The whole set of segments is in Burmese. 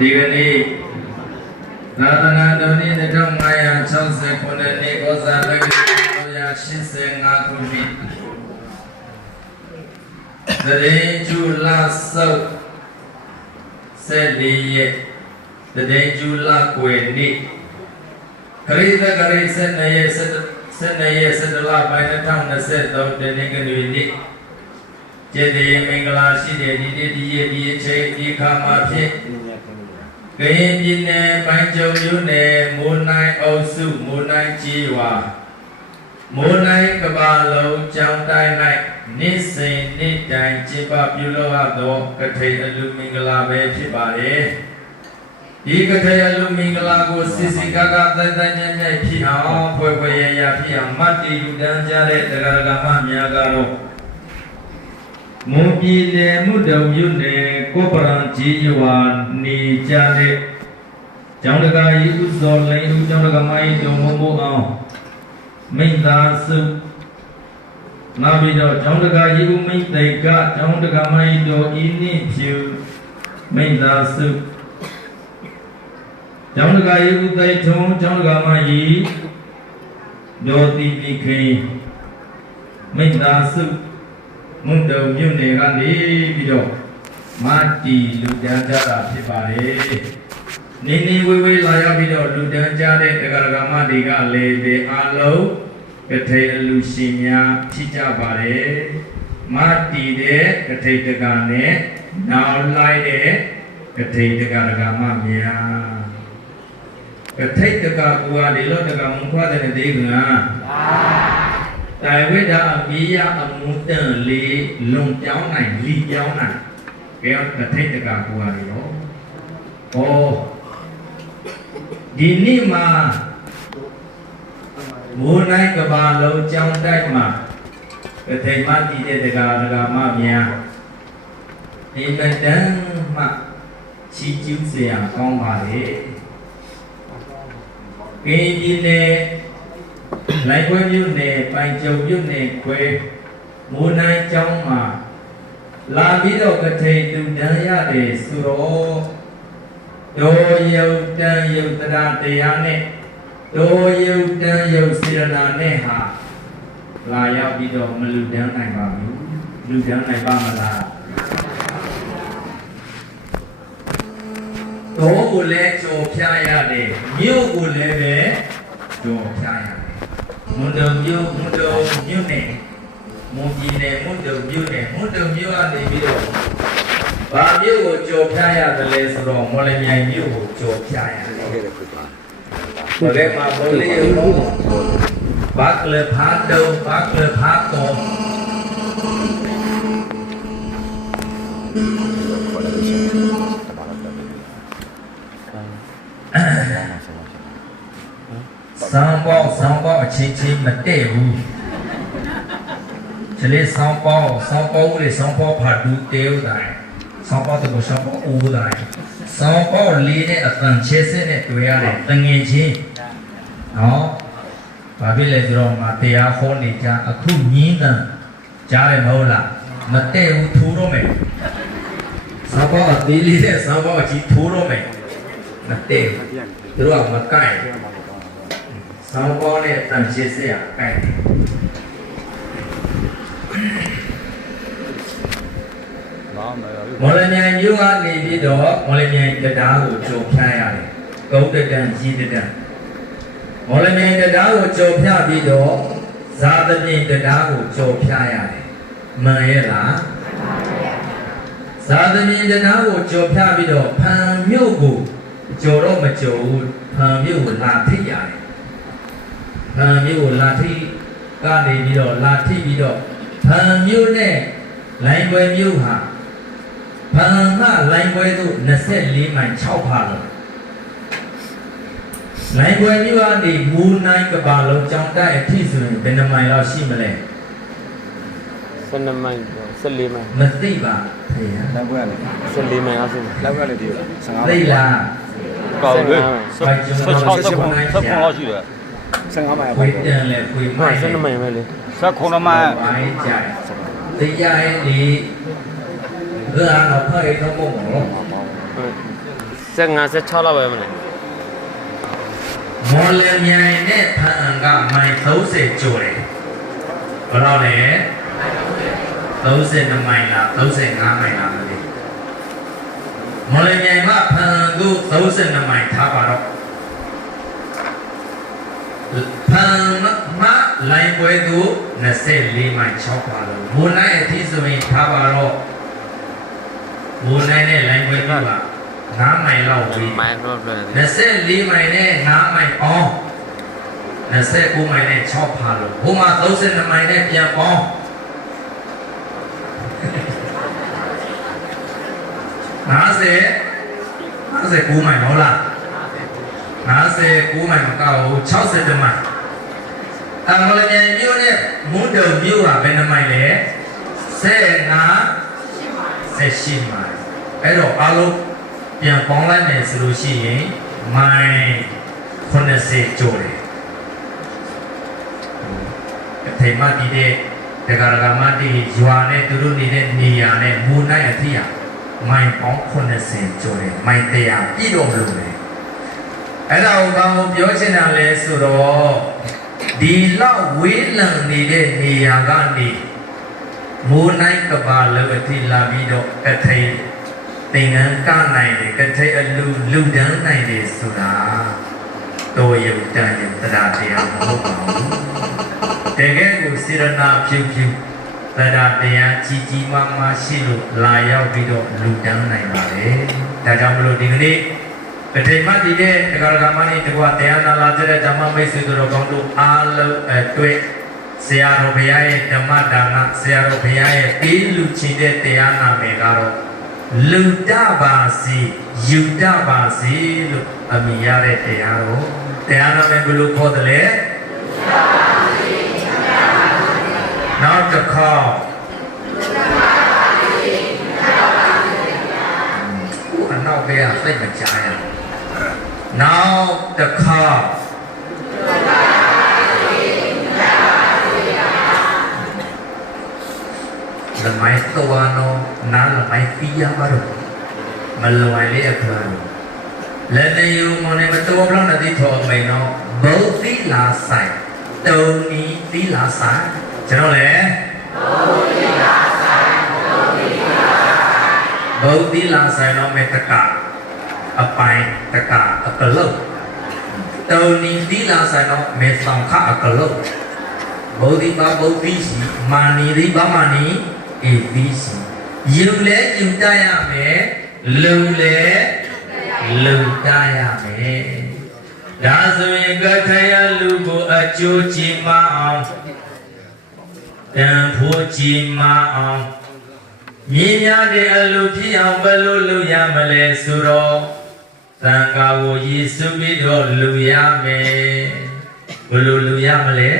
ဒီကနေ့သာသနာတော်နှစ်2560ခုနှစ်ကောဇာတက္ကရာ385ခုနှစ်သရေကျူလာဆုပ်14ရက်တရေကျူလာကွယ်နေ့ခရစ်သက္ကရာ12ရက်12ရက်17လပိုင်း2023တနင်္ဂနွေနေ့ကျေးဇူးမင်္ဂလာရှိတဲ့ဒီနေ့ဒီရက်ဒီအချိန်ဒီခါမှာဖြစ် ကရင်ပြည်နယ်ပိုင်းကျုံမြို့နယ်မိုးနိုင်အုပ်စုမိုးနိုင်ကြီးဝါမိုးနိုင်ကဘာလုံးကျောင်းတိုင်း၌နေ့စဉ်နေ့တိုင်းကျင်းပပြုလုပ်ရသောကထိန်အလူမင်္ဂလာပဲဖြစ်ပါတယ်ဒီကထိန်အလူမင်္ဂလာကိုစစ်စစ်ကကတန်တန်ညံ့ညံ့ဖြစ်အောင်ဖွဲ့ဖွဲ့ရရဖြစ်အောင်မတ်တီလူတန်းကြတဲ့တရားဓမ္မများကတော့ မွန်ပြည်နယ်မှုတုံမြို့နယ်ကိုပရံကြီးရွာနေကြတဲ့ကျောင်းတကာကြီးဥစောလိန်ဦးကျောင်းတကာမကြီးတုံမမိုးအောင်မိန့်သာစုနောက်ပြီးတော့ကျောင်းတကာကြီးဦးမိန့်သိကကျောင်းတကာမကြီးတော်ဤနှင့်ဖြူမိန့်သာစုကျောင်းတကာကြီးဦးသိထုံကျောင်းတကာမကြီးဒေါ်တီပိခိမိန့်သာစု မုန်တုံမြို့နယ်ကနေပြီးတော့မာတီလူတန်းကြတာဖြစ်ပါတယ်။နေနေဝေးဝေးလာရောက်ပြီးတော့လူတန်းကြတဲ့တရားဂမတွေကလည်းဒီအလုံးကထိန်အလူရှင်များဖြစ်ကြပါတယ်။မာတီတဲ့ကထိန်တကနဲ့နောက်လိုက်တဲ့ကထိန်တကရဂမများကထိန်တကကူဟာဒီလိုတကမခွာတဲ့ဒေကနာ ကာယဝိဒါအမိယအမုတန်လေးလုံပြောင်းနိုင်လီပြောင်းနိုင်ကဲတစ်ထိတ်တကာကိုရတယ်ရောဟောဒီနေ့မှာမိုးနိုင်ကဘာလုံးကြောင်းတိုက်မှာကတိမတိတဲ့တကာတကာမများဒီမတန်မှချီးကျူးစရာကောင်းပါလေကင်းကြီးနဲ့ လိုက်ခွဲမြို့နယ်ပိုင်ကြုံမြို့နယ်ခွဲမိုးနိုင်ကျောင်းမှာလာပြီးတော့ကထိန်သူတန်းရတယ်ဆိုတော့ဒေါ်ယုတ်တန်ယုတ်တရားတရားနဲ့ဒေါ်ယုတ်တန်ယုတ်စေရနာနဲ့ဟာလာရောက်ပြီးတော့မလူတန်းနိုင်ပါဘူးလူတန်းနိုင်ပါမလားတော့ကိုလည်းကြော်ဖြားရတယ်မြို့ကိုလည်းပဲကြော်ဖြားရ တယ်မွန်တုံမြို့မွန်တုံမြို့နယ်မွန်ပြည်နယ်မွန်တုံမြို့နယ်မွန်တုံမြို့ကနေပြီးတော့ဗာမြို့ကိုကြော်ဖြားရတယ်လဲဆိုတော့မော်လမြိုင်မြို့ကိုကြော်ဖြားရတယ်။ဘယ်လဲမှာဘလေးရောဘာကလဖာတုံဘာကလဖာတောစံပေါင်းစံပေါင်း အချင်းချင်းမတည့်ဘူး这里上包上包屋里上包怕都掉的，上包这个上包屋的，上包里的等车子的对呀的，等眼睛，喏，ဘာဖြစ်လဲဆိုတော့ငါတရားဟောနေကြအခုညင်းတယ်ကြားတယ်မဟုတ်လားမတည့်ဘူးထိုးတော့မယ်စာပေါအသေးလေးတဲ့စာပေါအကြီးထိုးတော့မယ်မတည့်ဘူးသူတို့ကမကိုက်ဘူး ဆောင်းပေါနဲ့တန်ရှင်းစရာကိုက်တယ်မော်လမြိုင်မြို့ကနေပြီးတော့မော်လမြိုင်တရားကိုကြုံဖြားရတယ်။ကုန်းတတန်ကြီးတတန်မော်လမြိုင်တရားကိုကြုံဖြားပြီးတော့ဇာသမြင်တရားကိုကြုံဖြားရတယ်။မှန်ရဲ့လား။ဇာသမြင်တရားကိုကြုံဖြားပြီးတော့ဖန်မြို့ကိုကြုံတော့မကြုံဘူးဖန်မြို့ကိုလာထိရတယ်။ ဖန်မျိုးကိုလာထိကနေပြီးတော့လာထိပြီးတော့ဖန်မျိုးနဲ့လိုင်းပွဲမျိုးဟာဖန်ကလိုင်းပွဲသို့24မိုင်6ဖာလုံးလိုင်းပွဲမျိုးကနေမူနိုင်ကပါလုံးကြောင်တိုက်အထိဆိုရင်ဘယ်နှမိုင်လောက်ရှိမလဲ12မိုင်14မိုင်မသိပါဖေရလောက်ွက်လေ14မိုင်အောင်ဆိုလောက်ွက်လေဒီလား15သိလားကောင်းလေဘိုက်ကျွန်တော်ဆက်ခွန်နိုင်ဆက်ခွန်လောက်ရှိတယ် 15မိုင်ဝိပဲတန်လေဝိမိုမိုင်င်12မိုင်ပဲလေ19မိုင်ဘိုင်းကြိုင်တရားရဲ့ဒီဒါတော့ဖိုက်တော့မဟုတ်ဘူးဟုတ်15 16လောက်ပဲမလဲမော်လမြိုင်နဲ့ဖန်အံကမိုင်30ကျော်တယ်ဘယ်တော့လဲ32မိုင်လား35မိုင်လားမသိဘူးမော်လမြိုင်ကဖန်အံကို32မိုင်ထားပါတော့ ဖန်မလိုင်းပွဲကို24မိုင်6ပါလို့မိုးနိုင်အထိဆိုရင်ထားပါတော့မိုးနိုင်နဲ့လိုင်းပွဲက9မိုင်လောက်ဝေးမိုင်းတော့ပြန်တယ်24မိုင်နဲ့9မိုင်ပေါင်း29မိုင်နဲ့6ဖာလို့ဟိုမှာ32မိုင်နဲ့ပြန်ပေါင်း50 59မိုင်ဟုတ်လား 59မိုင်မကောက်ဘူး60မိုင်အမလမြိုင်မြို့နဲ့မွန်းတုံမြို့ကဘယ်နှမိုင်လဲ15 18မိုင်အဲ့တော့အလုံးပြန်ပေါင်းလိုက်မယ်ဆိုလို့ရှိရင်မိုင်80ကျော်တယ်အထိမ်မတည်တဲ့ဒဂရဂမတိရွာနဲ့သူတို့နေတဲ့နေရာနဲ့မူနိုင်အထိရမိုင်ပေါင်း80ကျော်တယ်မိုင်100ပြည့်တော့မလို့လေ အဲ့ဒါကိုဘာကိုပြောချင်တာလဲဆိုတော့ဒီလောက်ဝေးလံနေတဲ့နေရာကနေမိုးနိုင်ကဘာလောအထိလာပြီးတော့ကထိန်သင်္ကန်းကနိုင်တယ်ကထိန်အလူလူဒန်းနိုင်တယ်ဆိုတာတော်ရုံတန်ရုံတရားတရားမဟုတ်ပါဘူးတကယ်ကိုစေရနာဖြူဖြူတရားတရားကြီးကြီးမားမားရှိလို့လာရောက်ပြီးတော့လူဒန်းနိုင်ပါတယ်ဒါကြောင့်မလို့ဒီကနေ့ ကထိန်မတည်တဲ့တက္ကရာမဏိတကွာတရားနာလာတဲ့ဓမ္မမိတ်ဆွေတို့ကောင်းတို့အားလုံးအတွေ့ဆရာတော်ဘုရားရဲ့ဓမ္မဒါနဆရာတော်ဘုရားရဲ့ပေးလူချင်တဲ့တရားနာမည်ကတော့လူတပါစီယူတပါစီလို့အမည်ရတဲ့တရားတော်တရားနာမည်ဘယ်လိုခေါ်တယ်လဲနောက်တစ်ခါဟိုအနောက်ဘက်ကစိတ်မကြားရဘူး နောက်တစ်ခါလမိုင်းတော်နောနာလမိုင်းဖီယာပါတော့မလွယ်လေအခါတော့လက်နေယူမနေမတော်ဘလောက်နဲ့ဒီထော်မိန်တော့ဘုတ်တိလာဆိုင်တုံနီတိလာဆိုင်ကျွန်တော်လေဘုတ်တိလာဆိုင်တော့မေတ္တက အပိုင်တကအကလုတ်တုံနီတိလာဆိုင်တော့မေဆောင်ခအကလုတ်ဗုဒ္ဓိပါဗုဒ္ဓိရှိမာနီရိပါမာနီဧတိရှိယူလဲယူတတ်ရမယ်လုံလဲလုံတတ်ရမယ်ဒါဆိုရင်ကထယလူကိုအကျိုးကြည်မအောင်တန်ဖို့ကြည်မအောင်မြင်များတဲ့အလူဖြစ်အောင်ဘယ်လိုလုပ်ရမလဲဆိုတော့ သံဃာကိုရည်စုပြီးတော့လူရမယ်ဘယ်လိုလူရမလဲ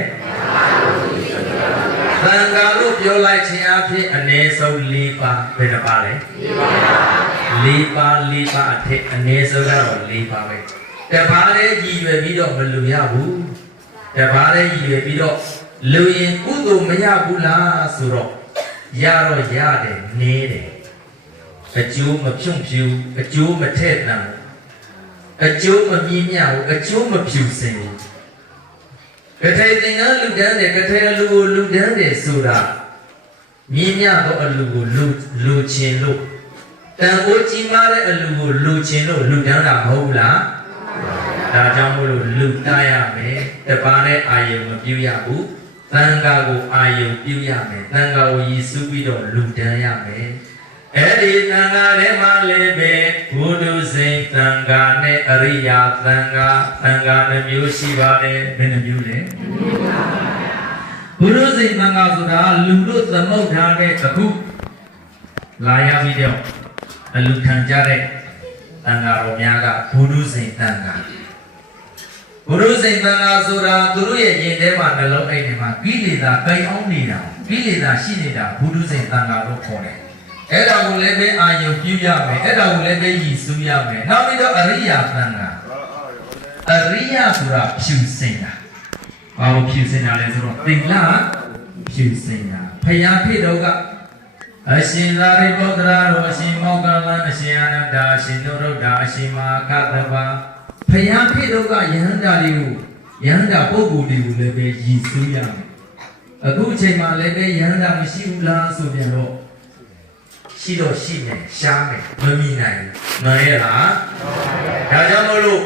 သံဃာလို့ပြောလိုက်ခြင်းအဖြစ်အ ਨੇ ဆုံး၄ပါးဘယ်နှပါလဲ၄ပါး၄ပါးအထက်အ ਨੇ ဆုံးကတော့၄ပါးပဲတပါးလေးကြည်ရွယ်ပြီးတော့မလူရဘူးတပါးလေးကြည်ရွယ်ပြီးတော့လူရင်ကုသိုလ်မရဘူးလားဆိုတော့ရတော့ရတယ်နေတယ်အကျိုးမဖြုံဖြူအကျိုးမထက်တန် အကျိုးမမြင့်မြတ်ဘူးအကျိုးမဖြူစင်ဘူးကထေသင်္ကန်းလူတန်းတယ်ကထေအလူကိုလူတန်းတယ်ဆိုတာမြင်းမြသောအလူကိုလူလူချင်းလို့တန်ဖိုးကြီးမားတဲ့အလူကိုလူချင်းလို့လူတန်းတာမဟုတ်လားဒါကြောင့်မို့လို့လူတရရမယ်တပါးနဲ့အာယုံမပြုတ်ရဘူးသံဃာကိုအာယုံပြုတ်ရမယ်သံဃာကိုရည်စူးပြီးတော့လူတန်းရမယ် အဲ့ဒီသံဃာထဲမှာလည်းပဲဘုဒ္ဓစိန်သံဃာနဲ့အရိယာသံဃာသံဃာနှမျိုးရှိပါတယ်ဘယ်နှမျိုးလဲဘုဒ္ဓစိန်သံဃာဆိုတာလူတို့သမုတ်ထားတဲ့အခုလာရပြီးတော့အလူခံကြတဲ့သံဃာတော်များကဘုဒ္ဓစိန်သံဃာဘုဒ္ဓစိန်သံဃာဆိုတာသူတို့ရဲ့ရင်ထဲမှာနှလုံးအိမ်ထဲမှာကိလေသာပိန်အောင်နေတာကိလေသာရှိနေတာဘုဒ္ဓစိန်သံဃာလို့ခေါ်တယ် အဲ့ဒါကိုလည်းပဲအာယုံပြုရမယ်အဲ့ဒါကိုလည်းပဲရည်စူးရမယ်နောက်ပြီးတော့အရိယာသံဃာအရိယာဆိုတာဖြူစင်တာဘာလို့ဖြူစင်တာလဲဆိုတော့သင်္လာဖြူစင်တာဖယားဖေတော်ကအရှင်သာရိပုတ္တရာတို့အရှင်မောဂ္ဂလန်အရှင်အာနန္ဒာအရှင်နုရုဒ္ဓအရှင်မဟာကတ္တဗဖယားဖြစ်တော့ကယဟန္တာတွေကိုယဟန္တာပုဂ္ဂိုလ်တွေကိုလည်းပဲရည်စူးရမယ်အခုအချိန်မှာလည်းပဲယဟန္တာမရှိဘူးလားဆိုပြန်တော့ ရှိတော့ရှိမယ်ရှားမယ်မမိနိုင်ဘူးမှန်ရဲ့လားဒါကြောင့်မို့လို့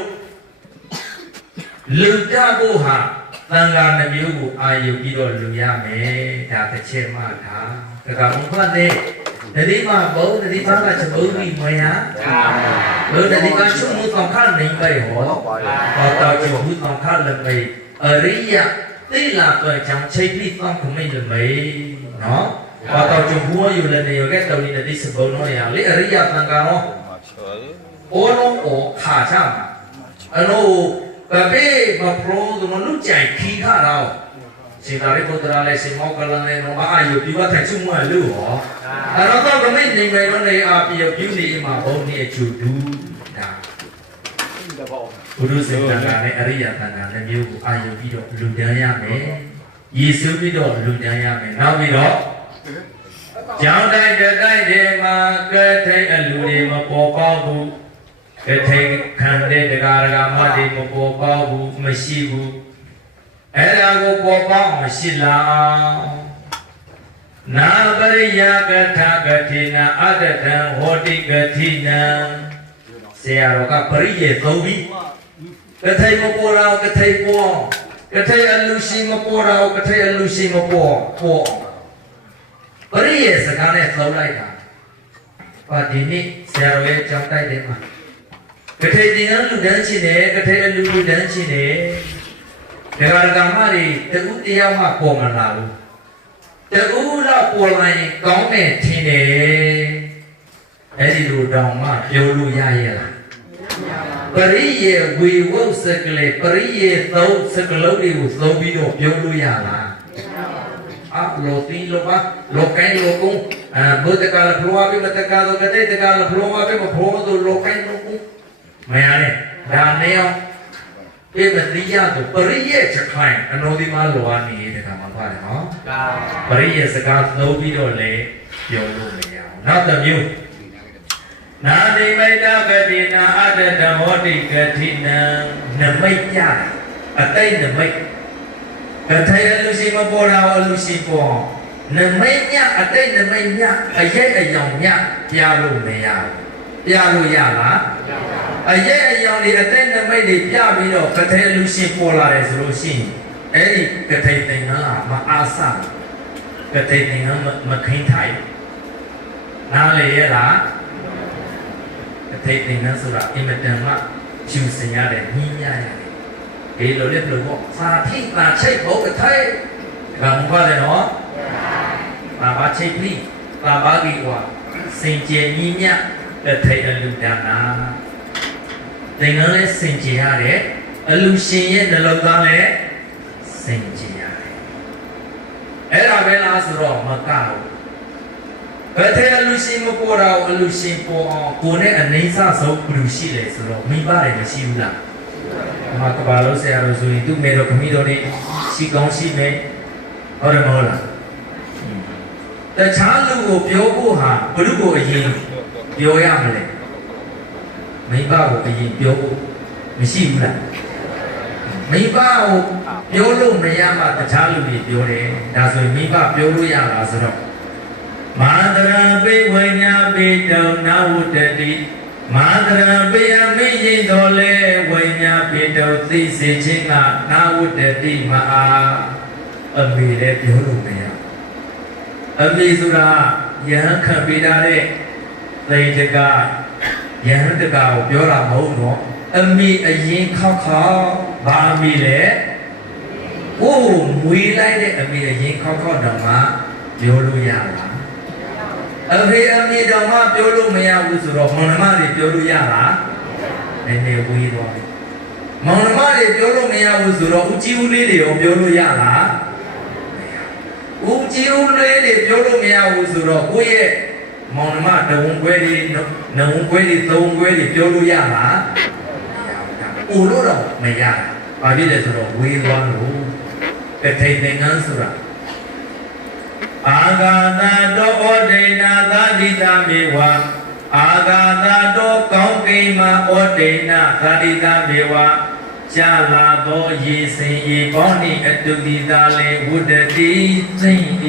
လူတဖို့ဟာသံဃာနှမျိုးကိုအာယုပြီးတော့လူရမယ်ဒါတစ်ချက်မှဒါတက္ကမဖတ်တဲ့တတိမဘုံတတိမကချက်ဘုံပြီးမယာဘုံတတိကချုံမှုတော့ခါနိုင်ပဲဟောဟောတော့ချုံမှုတော့ခါလည်းပဲအရိယသိလာတော့ကြောင့်ချိန်ပြီးတော့ခမိတ်လည်းပဲနော် ဘာတော်ကျဘူရီလည်းနေရတဲ့တော်ဒီတိစဘုံတော်ရလေအရိယသံဃာရောဘောလုံးကိုခါချမှာအလို့ပပေမပရောသူမလူကြိုင်ခီခါတော့စေတာရိပုတ္တရာလည်းစေမောကလန်လည်းဘာအယုဒီဘတ်ထိုင်ချုံမလို့ဟောအရောတော့ကမိနေမယ်တော့နေအပြည့်ပြည့်နေမှာဘုံနေချူဒူဒါဘုရုစေတန်ကလည်းအရိယတန်ကလည်းမျိုးကိုအာယုပြီးတော့လူတန်းရမယ်ယေရှုပြီးတော့လူတန်းရမယ်နောက်ပြီးတော့ ကျောင်းတိုင်းတစ်တိုင်းတည်းမှာကထိတ်အလူတွေမပေါ်ပေါက်ဘူးကထိန်ခံတဲ့တရားရကမတွေမပေါ်ပေါက်ဘူးမရှိဘူးအဲ့ဒါကိုပေါ်ပေါက်မရှိလားနာပရိယကထာကတိနာအတ္တတံဟောတိကတိနံဆရာတော်ကပရိယေသုံးပြီးကထိန်မပေါ်တော့ကထိန်ပေါ်ကထိန်အလူရှိမပေါ်တော့ကထိန်အလူရှိမပေါ်ပေါ် ပရိယေစကားနဲ့သုံးလိုက်တာပါဒီနေ့ဆရာတော်ရဲ့ကြောင်းတိုက်တယ်မှာကထေတင်ကလူတန်းချင်းတယ်ကထေအလူလူတန်းချင်းတယ်ဒကာဒကာမတွေတူတရားမှပေါ်မလာဘူးတူတော့ပေါ်လာရင်ကောင်းတယ်ထင်တယ်အဲ့ဒီလိုတောင်မှပြောလို့ရရဲ့လားပရိယေဝေဝုတ်စကလေပရိယေသုံးစကလုံးတွေကိုသုံးပြီးတော့ပြောလို့ရလား အာလောတီလောပါလောကိုင်းလောကုံအာဘုဒ္ဓကာလဖလောဝပိမတကာလောကတိတကာလဖလောဝပိမဖလောဝတို့လောကိုင်းလောကုံမရနဲ့ဒါနဲ့အောင်ပြေမတိယဆိုပရိယေချက်ခိုင်းအနောဒီမလောအနေတဲ့ကမှာပါတယ်နော်ပရိယေစကားသုံးပြီးတော့လေပြောလို့မရဘူးနောက်တစ်မျိုးနာတိမိတကတိနာအတ္တတဟောတိကတိနံနမိတ်ကြအတိတ်နမိတ် ကထေအလူရှိမပေါ်တာအလူရှိပေါ်နမိတ်ညအတိတ်နမိတ်ညအရေးအယောင်ညပြလို့မရဘူးပြလို့ရလားအရဲ့အယောင်တွေအတဲ့နမိတ်တွေပြပြီးတော့ကထဲလူရှင်ပေါ်လာတယ်ဆိုလို့ရှိရင်အဲ့ဒီကထဲသင်္ကန်းဟာမအားစကထဲသင်္ကန်းမခိန်ထိုင်နားလေရလားကထဲသင်္ကန်းဆိုတာအင်မတန်မှကျူစင်ရတယ်ညင်းရရတယ် ဒီလိုလေးဘလို့ပေါ့စာဖိတာချိတ်ဖို့ကထဲကံပါတယ်နော်ပါပါချိတ်ပြီးပါပါဒီကွာစင်ကြယ်ညင်းညကထဲအလူဒါနာသင်္ကန်းလည်းစင်ကြယ်ရတယ်အလူရှင်ရဲ့နှလုံးသားလည်းစင်ကြယ်ရတယ်အဲ့ဒါပဲလားဆိုတော့မကဘူးဘယ်ထဲအလူရှင်မပေါ်တော့အလူရှင်ပေါ်အောင်ကိုယ်နဲ့အနေဆဆုံးဘယ်လိုရှိလဲဆိုတော့မိဘတွေမရှိဘူးလားအ မကဘာလို့ဆရာတော်ဆိုရင်သူ့မေတော်ခမီးတော်တွေရှိကောင်းရှိမယ်ဟုတ်တယ်မဟုတ်လားတခြားလူကိုပြောဖို့ဟာဘုရုကိုအရင်ပြောရမလဲမိဘကိုအရင်ပြောဖို့မရှိဘူးလားမိဘကိုပြောလို့မရမှတခြားလူတွေပြောတယ်ဒါဆိုရင်မိဘပြောလို့ရလားဆိုတော့မန္တရာပိဝိညာပိတောနာဝတ္တတိ မန္တရာပိယမိရင်တော်လဲဝိညာပိတောသိစေခြင်းကနာဝတ္တတိမအားအမေလည်းပြောလို့မရအမေဆိုတာယဟန်ခံပေးထားတဲ့သိတကယဟန်တကာကိုပြောတာမဟုတ်တော့အမိအရင်ခောက်ခောက်ဘာအမိလဲဟိုးမွေးလိုက်တဲ့အမိအရင်ခောက်ခောက်တော့မှပြောလို့ရလား အဖေအမိတော့မှပြောလို့မရဘူးဆိုတော့မောင်နှမတွေပြောလို့ရလားနည်းနည်းဝေးသွားတယ်မောင်နှမတွေပြောလို့မရဘူးဆိုတော့ဦးကြီးဦးလေးတွေရောပြောလို့ရလားဦးကြီးဦးလေးတွေပြောလို့မရဘူးဆိုတော့ကိုယ့်ရဲ့မောင်နှမတဝုံခွဲလေးနဝုံခွဲလေးသုံးခွဲလေးပြောလို့ရလားမရဘူး။အိုလို့တော့မရဘူး။ဘာဖြစ်လဲဆိုတော့ဝေးသွားလို့တထိန်သင်္ကန်းဆိုတာ အာဂာသတောဩဒိနာသာတိတမေဝအာဂာသတောကောင်းကိမဩဒိနာသာတိတမေဝကြာလာသောရေစင်ရေပေါင်းနှင့်အတုတိသာလေဝုဒတိသိမ့်၏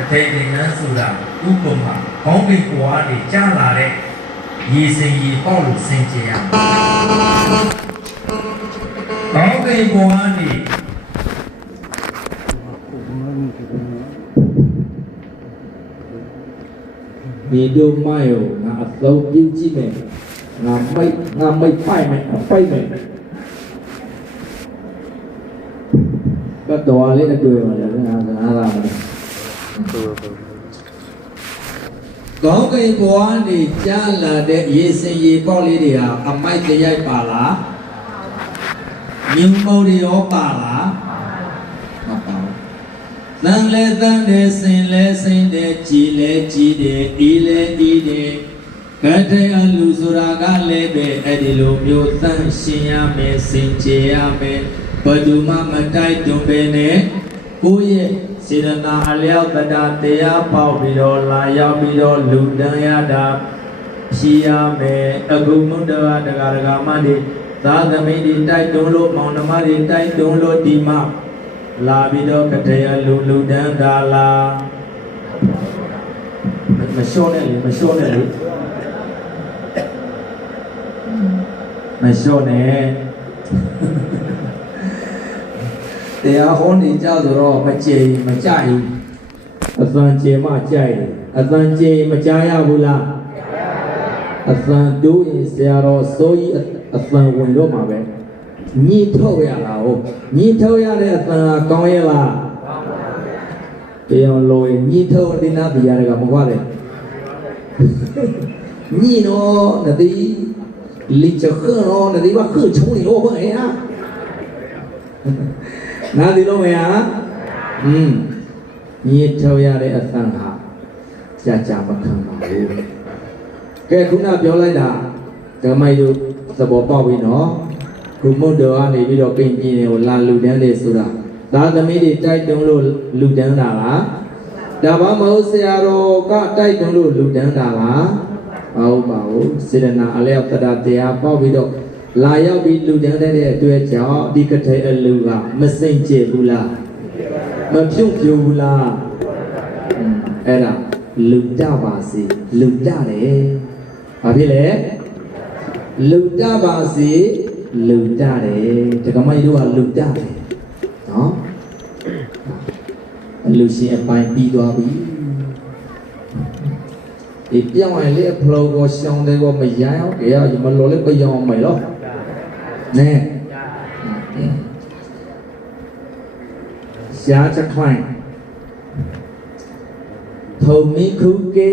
အထိတ်ဉာဏ်ဆိုတာဥပမာကောင်းကင်ဘဝနေကြာလာတဲ့ရေစင်ရေပေါက်လို့စင်ကြယ်ရမယ်ကောင်းကင်ဘ ဗီဒီယိုမိုက်ကိုငါအဆုံးပြင်းကြည့်မယ်ငါမိုက်ငါမိုက်ပိုက်မယ်ပိုက်မယ်ဘတ်တော်လေးအတွေ့ပါလေငါငါလာမယ်ကောင်းကင်ဘဝနေကြားလာတဲ့ရေစင်ရေပေါက်လေးတွေဟာအမိုက်တရိုက်ပါလားမြုံမုံတွေရောပါလား သံလဲသံတယ်စင်လဲစင်တယ်ကြည်လဲကြည်တယ်ဤလဲဤတယ်ကတဲ့အလူဆိုတာကလည်းပဲအဲ့ဒီလိုမျိုးသန့်ရှင်ရမယ်စင်ကြယ်ရမယ်ဘယ်သူမှမတိုက်တွန်းပဲနဲ့ကိုယ့်ရဲ့စေတနာအလျောက်တတာတရားပေါက်ပြီးတော့လာရောက်ပြီးတော့လူတန်းရတာဖြီးရမယ်အခုမုဒ္ဒဝတဂရဂမတိသာသမိတွေတိုက်တွန်းလို့မောင်နှမတွေတိုက်တွန်းလို့ဒီမှာ လာပြီးတော့ကတရလူလူတန်းတာလာမမလျှော့နဲ့လေမလျှော့နဲ့လေမလျှော့နဲ့တရားဟောနေကြဆိုတော့မကြေမကြိုက်ဘူးအသံကြေမှကြိုက်တယ်အသံကြေမကြားရဘူးလားအသံတိုးရင်ဆရာတော်စိုးကြီးအသံဝင်တော့မှာပဲ ညှိထုတ်ရတာဟုတ်ညှိထုတ်ရတဲ့အတန်ကကောင်းရဲ့လားကောင်းပါဗျာတရားလို့ညှိထုတ်တင်နာပြရတယ်ကမဟုတ်တယ်ညှိတော့နတိလီချခွန်တော့နတိဘာခွချုံနေလို့ဟုတ်ရဲ့ဟာနာဒီလို့မရอืมညှိထုတ်ရတဲ့အတန်ဟာကြာကြာမခံပါဘူးကဲခုနပြောလိုက်တာဓမ္မယုသဘောပေါက်ပြီနော် ခုမုတ်တော်ကနေပြီးတော့ပြင်ပြင်းတွေကိုလာလူတန်းတယ်ဆိုတာသာသမီတွေတိုက်တွန်းလို့လူတန်းတာလားဒါမှမဟုတ်ဆရာတော်ကတိုက်တွန်းလို့လူတန်းတာလားမဟုတ်ပါဘူးစေရနာအလျောက်တရတရားပေါက်ပြီးတော့လာရောက်ပြီးလူတန်းတဲ့အတွက်ကြောင့်ဒီကထဲအလူကမစိမ့်ကျဘူးလားမဖြုတ်ပြဘူးလားอืมအဲ့ဒါလူတပါစေလူတတယ်ဘာဖြစ်လဲလူတပါစေ လူတတယ်တက္ကမကြီးတို့ကလူတတယ်နော်အလူရှင်အပိုင်းပြီးသွားပြီဒီပြောင်းရင်လေဖလောကိုရှောင်းတယ်ကိုမရအောင်ကြရမလို့လေပယောင်းမယ်လို့နဲရှားချက်ခိုင်းထုံမီခုကေ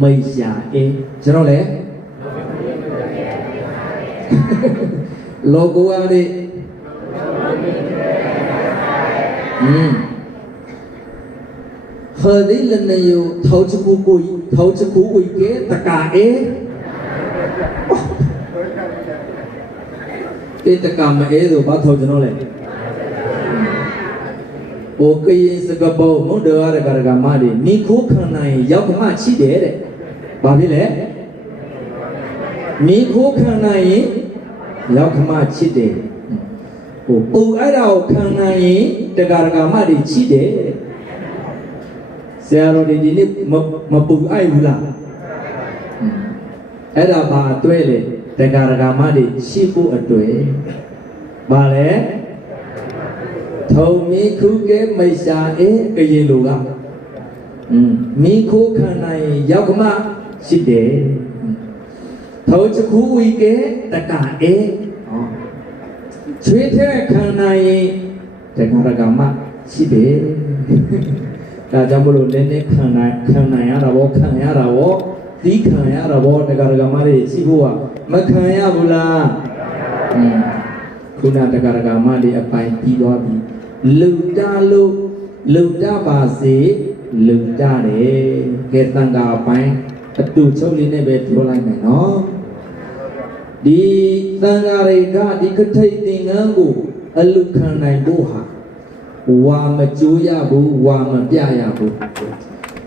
မိတ်ရှာအေးကျွန်တော်လေလော లోకువాడి hadi lần này yêu thấu chân cú cùi thấu chân cú cùi kế tất cả ế ế tất cả mà ế rồi bắt thấu chân nó lên ô cái gì sạc bầu muốn đưa ra cái cái mà đi mi khú khăn này giáo cái mà chỉ để đấy bà biết đấy mi khú khăn này ယ်တဲ့ဘာဖြစ်လဲမိခိုးခံနိုင်ရင်ရောက်မှချစ်တယ်ဟိုပူအဲ့ဒါကိုခံနိုင်ရင်တက္ကရာကမတွေချစ်တယ်တဲ့ဆရာတော်ဒီဒီနေ့မမပူအိုက်ဘူးလားအဲ့ဒါဘာအတွဲလေတက္ကရာဂမတွေရှိဖို့အတွဲဘာလဲထုံမီခုကဲမိတ်ရှာအေးကရင်လူကอืมမိခိုးခံနိုင်ရောက်ကမရှိတယ် ထုံချခုဝီကဲတက္ကအေးဟောချွေးထဲခံနိုင်တက္ကရာဂမရှိတယ်ဒါကြောင့်မလို့နည်းနည်းခံနိုင်ခံနိုင်ရတာဗောခံရတာဗောသီးခံရတာဗောတက္ကရာကမတွေရှိဖို့ကမခံရဘူးလားอืมခုနတက္ကရာကမတွေအပိုင်ပြီးသွားပြီလူတာလို့လူတာပါစေလူတာတယ်ကဲတန်ခါအပိုင်အတူချုပ်လေးနဲ့ပဲပြောလိုက်မယ်နော် ဒီတန်ခါတွေကဒီကထိတ်သင်္ကန်းကိုအလူခံနိုင်ဖို့ဟာဝါမကျိုးရဘူးဝါမပြရဘူး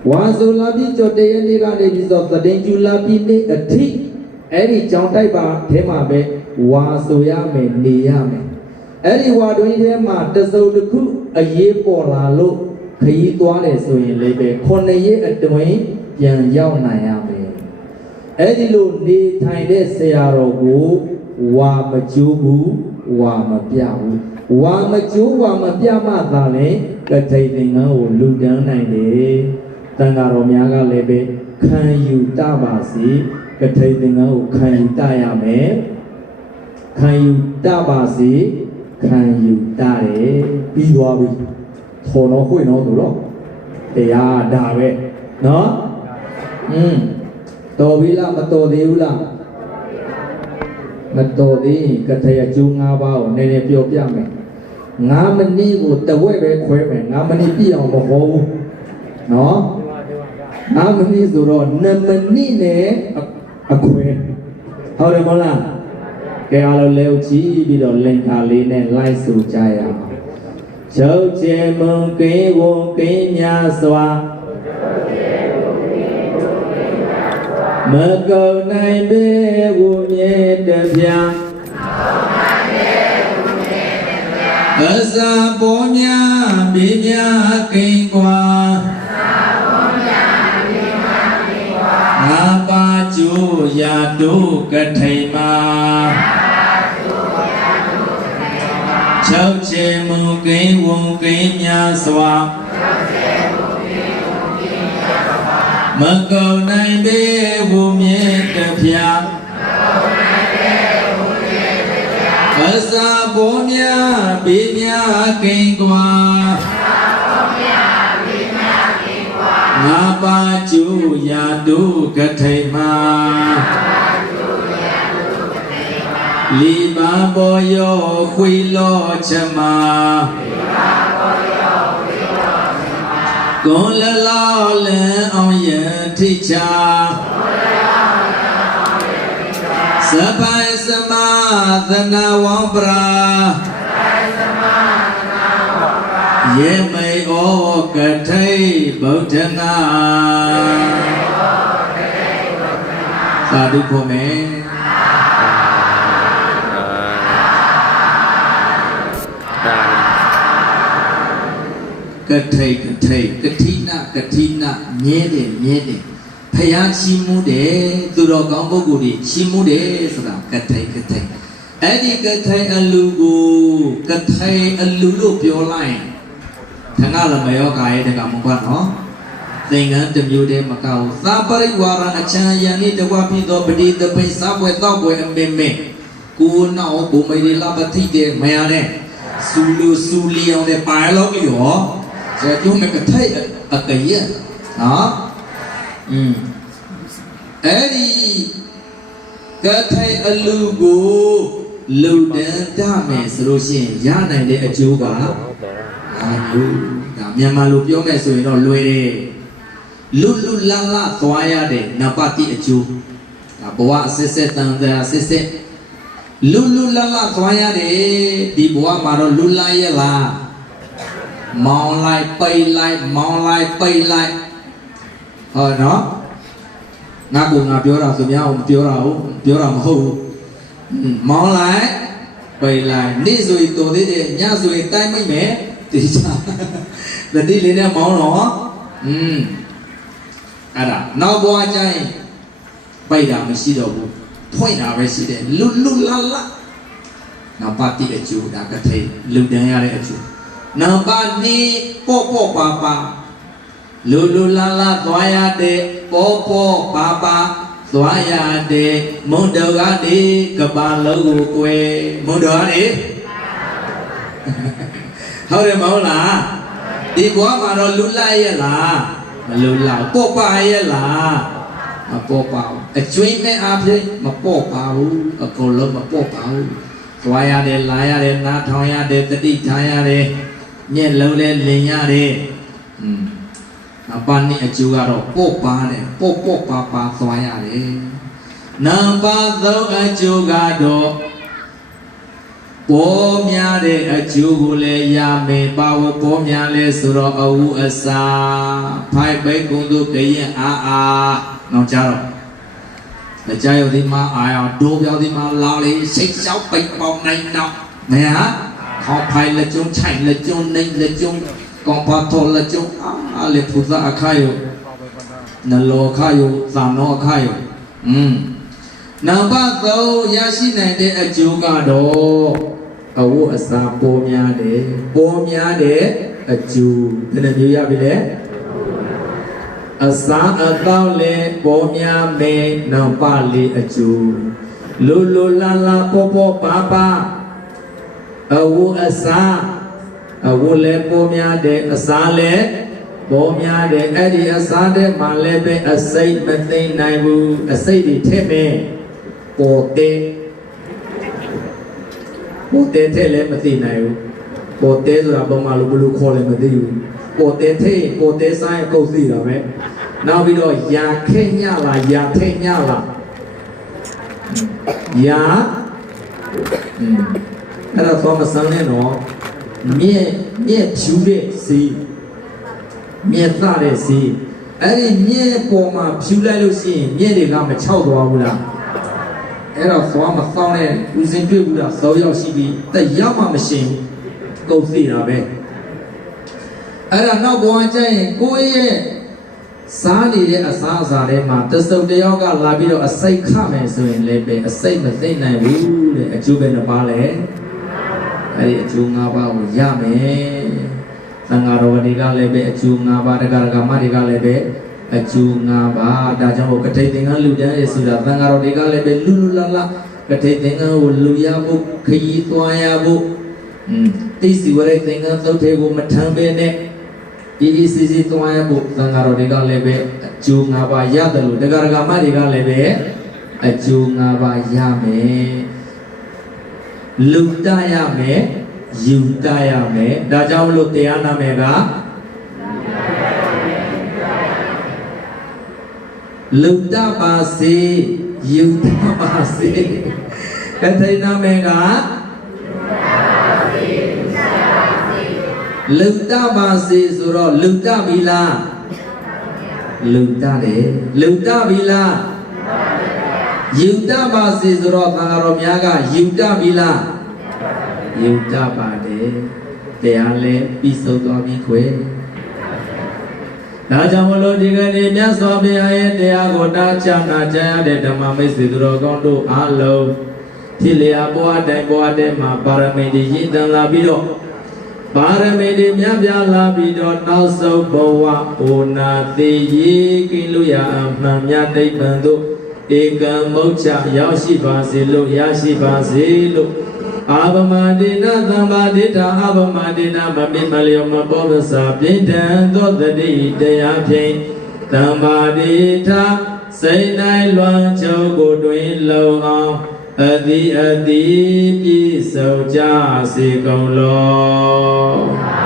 ဝါဆိုလာပြီးကြော်တရနေ့ကနေပြီးတော့သတင်ကျူလာပြီးနေ့အထိအဲ့ဒီကြောင်တိုက်ပါထဲမှာပဲဝါဆိုရမယ်နေရမယ်အဲ့ဒီဝါတွင်ထဲမှာတစုံတစ်ခုအရေးပေါ်လာလို့ခရီးသွားတယ်ဆိုရင်လည်းပဲခုနှစ်ရက်အတွင်းပြန်ရောက်နိုင်ရမယ် အဲ့ဒီလိုနေထိုင်တဲ့ဆရာတော်ကိုဝါမကျိုးဘူးဝါမပြဘူးဝါမကျိုးဝါမပြမှသာလေကထိန်သင်္ကန်းကိုလူဒန်းနိုင်တယ်တန်ဃာတော်များကလည်းပဲခံယူတပါစေကထိန်သင်္ကန်းကိုခံယူတရမယ်ခံယူတပါစေခံယူတတယ်ပြီးသွားပြီထော်တော့ခွေတော့ဆိုတော့တရားဒါပဲနော်อืม တော်ပြီလားမတော်သေးဘူးလားမတော်သေးရင်ကထရကျိုး၅ပါးကိုနည်းနည်းပြောပြမယ်၅မိနစ်ကိုတဝက်ပဲခွဲမယ်၅မိနစ်ပြည့်အောင်မဟောဘူးနော်၅မိနစ်ဆိုတော့2မိနစ်နဲ့အခွဲဟုတ်တယ်မဟုတ်လားကဲအားလုံးလဲကြည့်ပြီးတော့လင်္ကာလေးနဲ့လိုက်ဆိုကြရအောင်ချုပ်ချေမုံကင်းဝန်ကင်းများစွာ မကုံနိုင်ပေဝူမြဲတပြာအစာပေါ်များပြများကိန်ကွာငါပါကျိုးရာတို့ကထိန်မှာချုပ်ချေမူကိန်ဝန်ကိန်များစွာမ ကုံနိုင်ပေဝူမြဲတပြာအစာပေါ်များပြများကိန်ကွာငါပါကျိုးရာတို့ကထိန်မှာလီပါပေါ်ရောခွေလောချမ ကွန်လလောလန်အောင်ယံထိချာစပိုင်စမသနာဝံပရာယေမေဩကထိဗုဒ္ဓနာသာဓုဖို့မယ် ကထိတ်ကထိတ်ကတိနာကတိနာမြဲတယ်မြဲတယ်ဖယားချီးမူးတယ်သူတော်ကောင်းပုဂ္ဂိုလ်တွေချီးမူးတယ်ဆိုတာကထိတ်ကထိတ်အဲ့ဒီကထိတ်အလူကိုကထိတ်အလူလို့ပြောလိုက်ထငါလမယောဂါရဲ့တကမကွတ်နော်သင်္ကန်းတစ်မျိုးတည်းမကောက်သာပရိဝါရအချမ်းယံဤတဝဖြစ်သောပတိတပိစပွဲတောက်ပွဲအမေမေကိုနောက်ဘုံမေရီလာပတိတဲ့မရတဲ့စူလူစူလီအောင်တဲ့ပါလောရော giờ chú mày có thấy ở, ở cái gì đó ừ ấy đi cái thấy ở lưu gù lưu đến ta mẹ sửa xin giá này để ở chú bà ဟုတ်တယ် à chú cả nhà mà lưu ပြောမယ်ဆိုရင်တော့လွယ်တယ်လူလူလာလာသွားရတဲ့နပါတိအကျိုးဒါဘဝအစစ်စစ်တန်တဲ့အစစ်စစ်လူလူလာလာသွားရတယ်ဒီဘဝမှာတော့လူလာရဲ့လား မောင်းလိုက်ပိတ်လိုက်မောင်းလိုက်ပိတ်လိုက်ဟောနော်ငါကငါပြောတာသူများအောင်ပြောတာဟုတ်ပြောတာမဟုတ်ဘူးမောင်းလိုက်ပိတ်လိုက်နေ့ဆိုရင်တော်သေးတယ်ညဆိုရင်တိုင်းမိမယ်တေချာတတိလေးနဲ့မောင်းတော့อืมအဲ့ဒါနောက်ဘွားကျရင်ပိတ်တာမရှိတော့ဘူးဖွင့်တာပဲရှိတယ်လွတ်လွတ်လပ်လပ်နောက်ပါတိအကျိုးဒါကထိတ်လုံတန်းရတဲ့အကျိုး နံပါတ်2ပေါ့ပေါ့ပါပါလူလူလာလာသွားရတဲ့ပေါ့ပေါ့ပါပါသွားရတဲ့မွန်တော်ကနေကပါလုံးကိုကွယ်မွန်တော်ကနေဟုတ်တယ်မဟုတ်လားဒီဘွားမှာတော့လူလိုက်ရဲ့လားမလူလောက်ပေါ့ပါရဲ့လားမပေါ့ပါဘူးအကျွင်းနဲ့အားဖြင့်မပေါ့ပါဘူးအကုန်လုံးမပေါ့ပါဘူးသွားရတယ်လာရတယ်နားထောင်ရတယ်တတိထားရတယ် ညက်လုံးလဲလင်ရတယ်อืมအပန်းနဲ့အကျိုးကတော့ပေါ့ပါနဲ့ပေါ့ပေါ့ပါပါသွားရတယ်နံပါတ်3အကျိုးကတော့ပပေါ်များတဲ့အကျိုးကိုလည်းရမယ်ပါဝပေါ်များလဲဆိုတော့အဝအစာဖိုက်ဘိတ်ကုံတို့ကရင်အာအာနောက်ကြတော့အကြရုပ်ဒီမှာအာရဒိုးပြောင်းဒီမှာလာလေစိတ်လျှောက်ပိတ်ပေါင်းနိုင်တော့နေဟာ ခေါဖိုင်လက်ကျုံချိုင်လက်ကျုံနေလက်ကျုံကောင်ပါတော်လက်ကျုံအာလေဖူဇာအခါယောနလောခါယောသံနောအခါယောอืมနံပါတ်3ရရှိနိုင်တဲ့အကျိုးကတော့အဝတ်အစားပေါ်များတယ်ပေါ်များတဲ့အကျိုးဘယ်နှမျိုးရပြီလဲအစားအသောက်လည်းပေါ်များမယ်နံပါတ်4အကျိုးလူလူလာလာပေါ်ပေါ်ပါပါ အဝတ်အစားအဝတ်လည်းပေါ်များတယ်အစားလည်းပေါ်များတယ်အဲ့ဒီအစားတဲ့မှာလည်းပဲအစိတ်မသိမ့်နိုင်ဘူးအစိတ်တွေထည့်မယ်ပေါ်တဲ့ပေါ်တဲ့ထဲလည်းမသိနိုင်ဘူးပေါ်တဲ့ဆိုတာဘာမှလို့ဘယ်လိုခေါ်လဲမသိဘူးပေါ်တဲ့ထဲပေါ်တဲ့ဆိုင်ကုတ်သိတာပဲနောက်ပြီးတော့ယာခဲညလားယာထဲညလားယာอืม အဲ့ဒါသောမဆန်းနဲ့တော့မြဲမြဲဖြူတဲ့စီမြဲသတဲ့စီအဲ့ဒီမြဲပေါ်မှာဖြူလိုက်လို့ရှိရင်မြဲတွေကမချောက်သွားဘူးလားအဲ့တော့သွားမသောင်းတဲ့ဦးစင်တွေ့ဘူးလားသောရောက်ရှိပြီးတက်ရောက်မှမရှင်ကုန်သိတာပဲအဲ့ဒါနောက်ဘဝကျရင်ကိုယ့်ရဲ့စားနေတဲ့အစားအစာထဲမှာတစုံတစ်ယောက်ကလာပြီးတော့အစိတ်ခမယ်ဆိုရင်လည်းပဲအစိတ်မသိနိုင်ဘူးတဲ့အကျိုးပဲနှစ်ပါးလဲ အဲ့ဒီအကျိုး၅ပါးကိုရမယ်သံဃာတော်တွေကလည်းပဲအကျိုး၅ပါးတက္ကရာကမတွေကလည်းပဲအကျိုး၅ပါးဒါကြောင့်မို့ကထိန်သင်္ကန်းလူတန်းရဲ့ဆိုတာသံဃာတော်တွေကလည်းပဲလူလူလလကထိန်သင်္ကန်းကိုလူရဖို့ခရီးသွားရဖို့อืมတိစီဝရိတ်သင်္ကန်းသုတ်ထေကိုမထမ်းပဲနဲ့ဒီဒီစီစီသွားရဖို့သံဃာတော်တွေကလည်းပဲအကျိုး၅ပါးရတယ်လို့တက္ကရာကမတွေကလည်းပဲအကျိုး၅ပါးရမယ် လူတရမယ်ယူတရမယ်ဒါကြောင့်မလို့တရားနာမယ်ကလူတပါစေယူတပါစေကထိန်နာမယ်ကလူတပါစေဆိုတော့လူတပြီလားလူတတယ်လူတပြီလား ယူတပါစေဆိုတော့သံဃာတော်များကယူတပြီလားယုံကြပါတယ်တရားလည်းပြီးဆုံးသွားပြီခွေဒါကြောင့်မလို့ဒီကနေ့မြတ်စွာဘုရားရဲ့တရားကိုတားချနာကြရတဲ့ဓမ္မမိတ်ဆွေသူတော်ကောင်းတို့အားလုံးဖြစ်လျာဘဝတိုင်းဘဝတိုင်းမှာပါရမီတွေရည်တန်လာပြီးတော့ပါရမီတွေမြတ်ပြားလာပြီးတော့နောက်ဆုံးဘဝအိုနာသေးရေကိလို့ရအမှန်မြတ်တိတ်ပံတို့ ဧကံမုတ်ချရောက်ရှိပါစေလို့ရရှိပါစေလို့အာဗမတိနသမ္မာဒိဋ္ဌာအာဗမတိနမပိမလျောမပောပစာပြိဋ္ဌံသောတတိတရားဖြင့်သမ္မာဒိဋ္ဌာစိတ်၌လွန်ချုပ်ကိုတွင်လုံအောင်အတိအတိပြည့်စုံကြစေကုန်လော